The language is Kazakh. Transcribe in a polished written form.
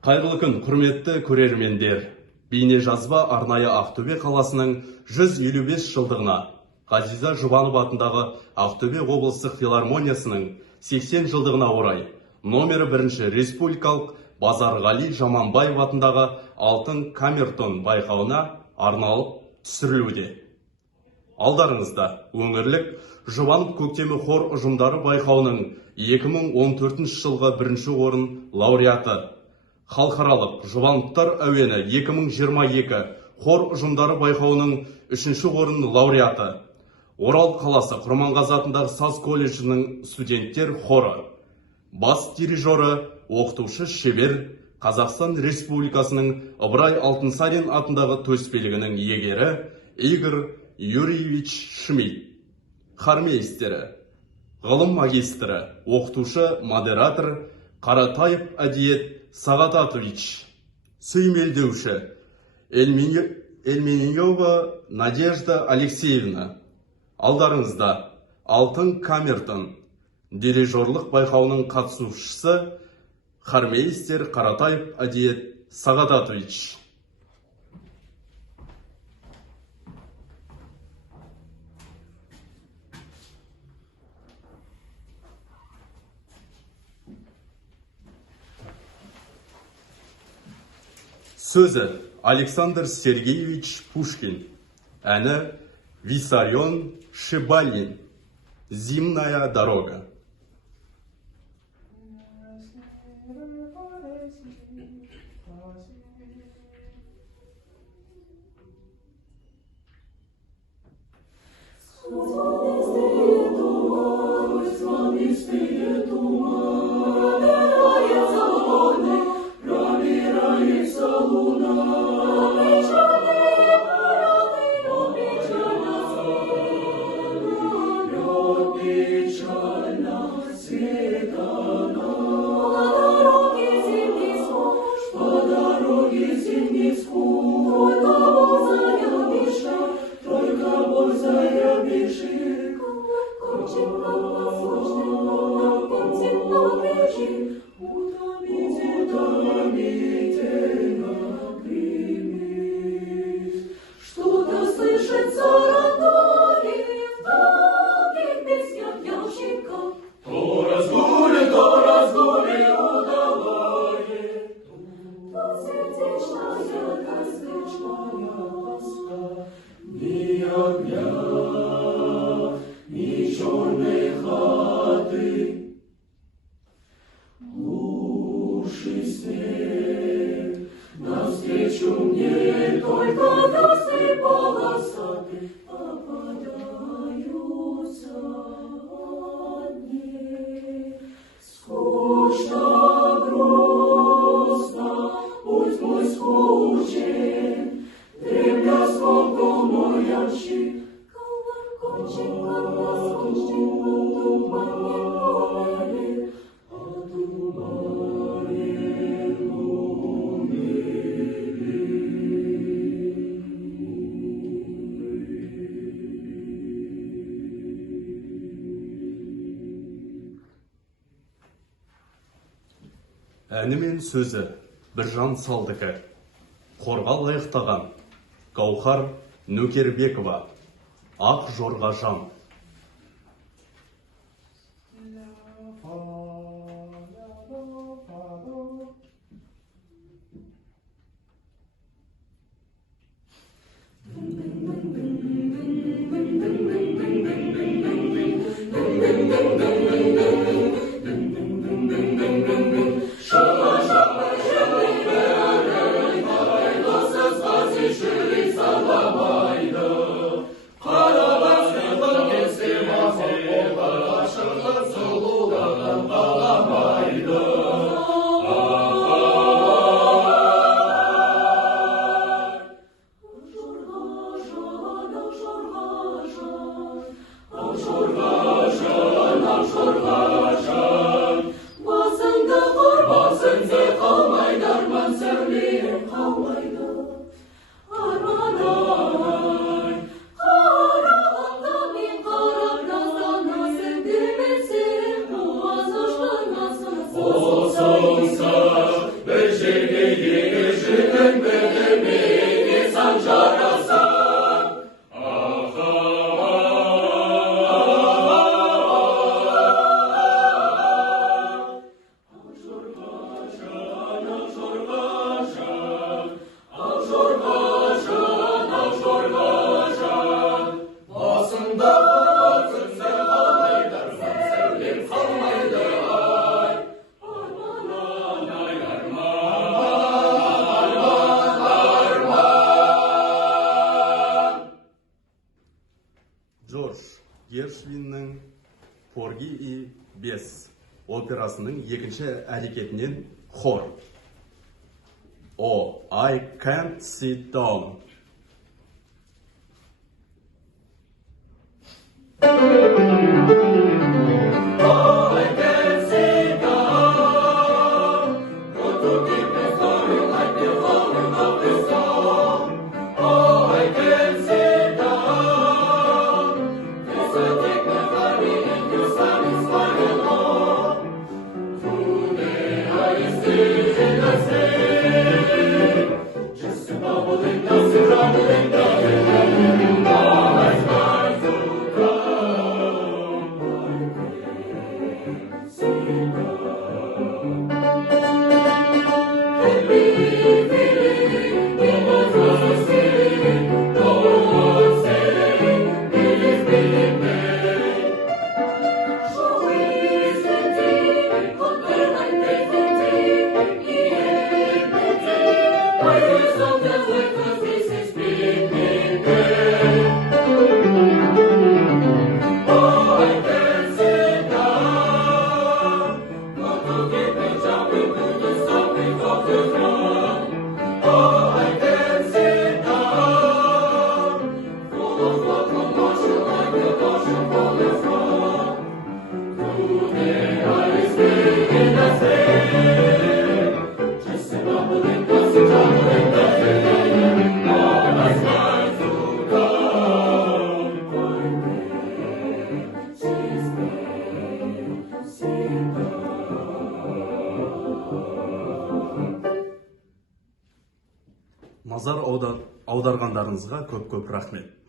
Қайырлы күн, құрметті көрермендер. Бейне жазба арнайы Ақтөбе қаласының 155 жылдығына, Ғазиза Жұбанов атындағы Ақтөбе облыстық филармониясының 80 жылдығына орай, номері 1 республикалық Базарғали Жаманбаев атындағы алтын камертон байқауына арналып түсірілуде. Алдарыңызда өңірлік Жұбанов көктемі хор ұжымдары байқауының 2014 жылғы 1 орын лауреаты, халықаралық Жұбановтар әуені 2022 хор ұжымдары байқауының 3 орын лауреаты, Орал қаласы Құрманғазы атындағы саз колледжінің студенттер хоры, бас дирижері, оқытушы шебер, Қазақстан Республикасының Ыбырай Алтынсарин атындағы төсбелгінің иегері Игорь Юрьевич Шмидт, хормейстері, ғылым магистрі, оқытушы модератор Қаратаев Әдиет Сағататович, сүймелдеуші Эльменева Надежда Алексеевна. Алдарыңызда алтын камертон дирижерлік байқауының қатысушысы хормейстер Қаратаев Әдиет Сағататович. Сөзі Александр Сергеевич Пушкин. Әні Виссарион Шибалин. Зимная дорога. Әні мен сөзі Біржан Салдыкы. Хорға лайықтаған Гаухар Нөкербекова. Ақ жорға жан. Olsa beşeri Георгий 5 операсының екінші әрекетінен хор. Oh, I can't sit down. Назар аударғандарыңызға көп-көп рахмет.